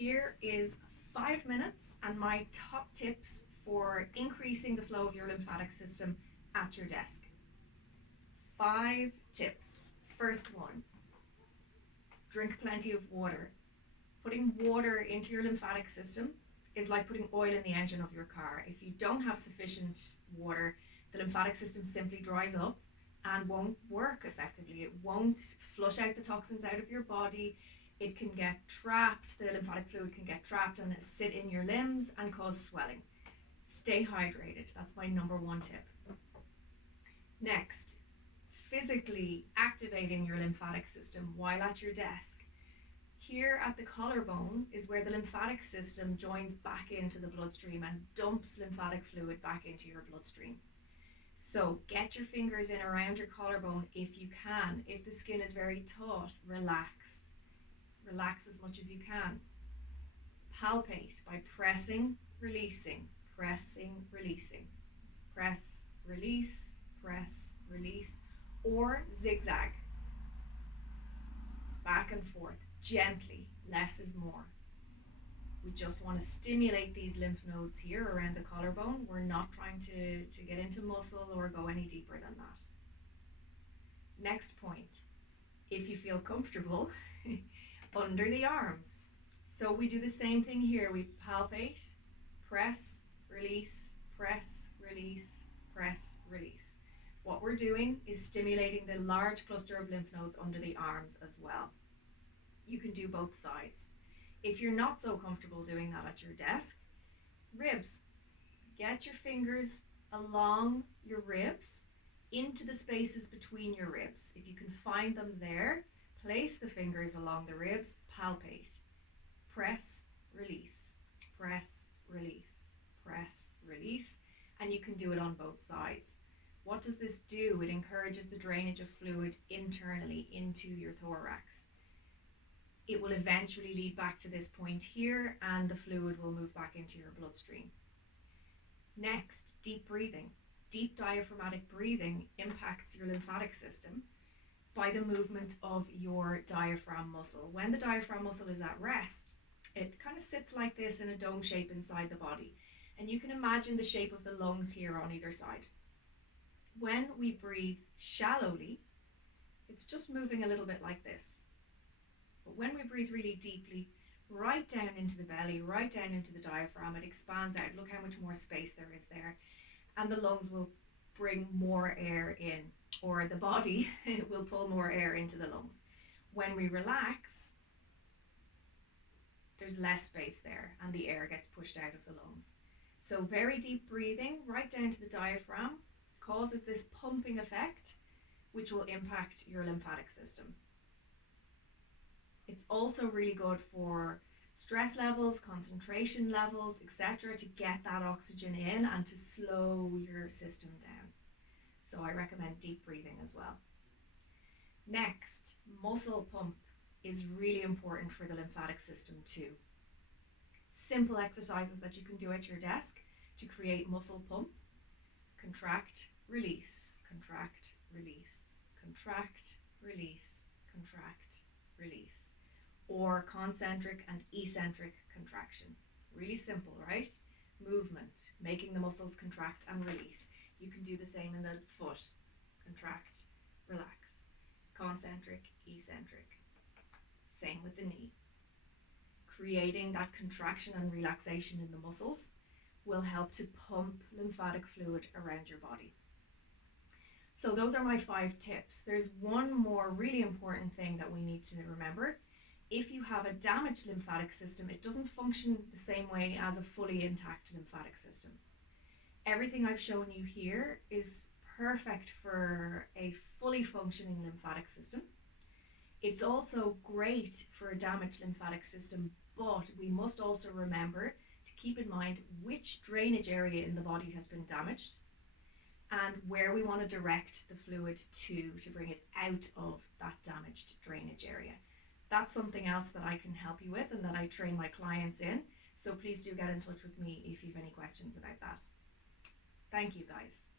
Here is 5 minutes and my top tips for increasing the flow of your lymphatic system at your desk. 5 tips. First one, drink plenty of water. Putting water into your lymphatic system is like putting oil in the engine of your car. If you don't have sufficient water, the lymphatic system simply dries up and won't work effectively. It won't flush out the toxins out of your body. It can get trapped, the lymphatic fluid can get trapped and sit in your limbs and cause swelling. Stay hydrated. That's my number 1 tip. Next, physically activating your lymphatic system while at your desk. Here at the collarbone is where the lymphatic system joins back into the bloodstream and dumps lymphatic fluid back into your bloodstream. So get your fingers in around your collarbone if you can. If the skin is very taut, relax. Relax as much as you can. Palpate by pressing, releasing, pressing, releasing. Press, release, or zigzag. Back and forth, gently, less is more. We just want to stimulate these lymph nodes here around the collarbone. We're not trying to get into muscle or go any deeper than that. Next point, if you feel comfortable, under the arms. So we do the same thing here. We palpate, press, release, press, release, press, release. What we're doing is stimulating the large cluster of lymph nodes under the arms as well. You can do both sides. If you're not so comfortable doing that at your desk, ribs. Get your fingers along your ribs into the spaces between your ribs. If you can find them there, place the fingers along the ribs, palpate. Press, release, press, release, press, release, and you can do it on both sides. What does this do? It encourages the drainage of fluid internally into your thorax. It will eventually lead back to this point here and the fluid will move back into your bloodstream. Next, deep breathing. Deep diaphragmatic breathing impacts your lymphatic system by the movement of your diaphragm muscle. When the diaphragm muscle is at rest, it kind of sits like this in a dome shape inside the body. And you can imagine the shape of the lungs here on either side. When we breathe shallowly, it's just moving a little bit like this. But when we breathe really deeply, right down into the belly, right down into the diaphragm, it expands out. Look how much more space there is there. And the lungs will bring more air in, or the body will pull more air into the lungs. When we relax, there's less space there and the air gets pushed out of the lungs. So very deep breathing right down to the diaphragm causes this pumping effect, which will impact your lymphatic system. It's also really good for stress levels, concentration levels, etc., to get that oxygen in and to slow your system down. So I recommend deep breathing as well. Next, muscle pump is really important for the lymphatic system too. Simple exercises that you can do at your desk to create muscle pump. Contract, release, contract, release, contract, release, contract, release. Or concentric and eccentric contraction. Really simple, right? Movement, making the muscles contract and release. You can do the same in the foot. Contract, relax. Concentric, eccentric. Same with the knee. Creating that contraction and relaxation in the muscles will help to pump lymphatic fluid around your body. So those are my 5 tips. There's one more really important thing that we need to remember. If you have a damaged lymphatic system, it doesn't function the same way as a fully intact lymphatic system. Everything I've shown you here is perfect for a fully functioning lymphatic system. It's also great for a damaged lymphatic system, but we must also remember to keep in mind which drainage area in the body has been damaged and where we want to direct the fluid to bring it out of that damaged drainage area. That's something else that I can help you with and that I train my clients in. So please do get in touch with me if you have any questions about that. Thank you, guys.